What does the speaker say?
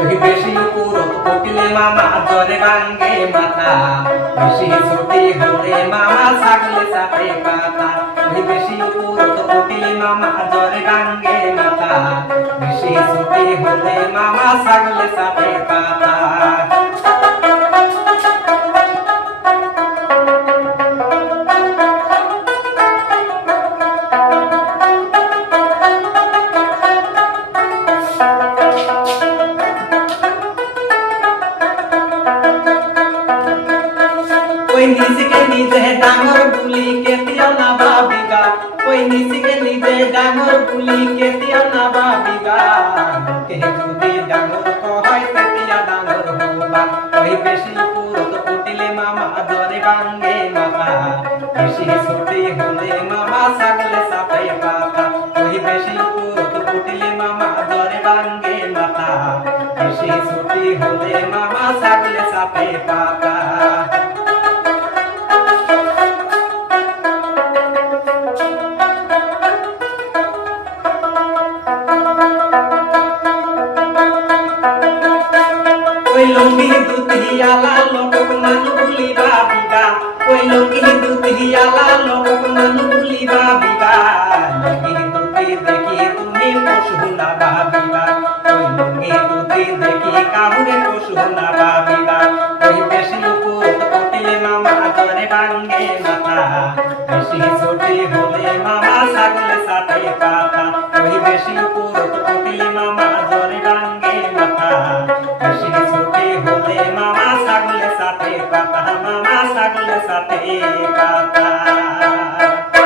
বেশি পুরত কোকিলে মামা জ্বরে ভাঙ্গে মাথা বেশি ছুটি হলে মামা ছাগলে চাপে পাতা বেশি পুরত কোকিলে মামা জ্বরে ভাঙ্গে মাথা বেশি ছুটি হলে মামা ছাগলে চাপে পাতা ওই নিজেকে নিজে ডাঙর বুলি কেতিয়াও নাভাবিবা ওই নিজেকে নিজে ডাঙর বুলি কেতিয়াও নাভাবিবা লোকে যদি ডাঙৰ কয় তেতিয়া ডাঙৰ হবা। ওই বেশি পুরত কুটিলে মামা দরে ভাঙ্গে মাথা। বেশি ছুটি হলে মামা ছাগলে চাপে পাতা। ওই বেশি পুরত কুটিলে মামা দরে ভাঙ্গে মাথা। বেশি ছুটি হলে মামা ছাগলে চাপে পাতা। লঙ্গি দুধিয়ালা লোকক মানু বুলিবা বিবা ওই লঙ্গি দুধিয়ালা লোকক মানু বুলিবা বিবা লঙ্গি দুধে দেখি তুমি পশু না ভাবিবা ওই লঙ্গি দুধে দেখি কামুরে পশু না ভাবিবা ওই বেশি লোক কোটিলে মামা ধরে বাঙ্গে মাথা। বেশি ছোটে হলে মামা ছাগল बाबा मामा सगल सते बाबा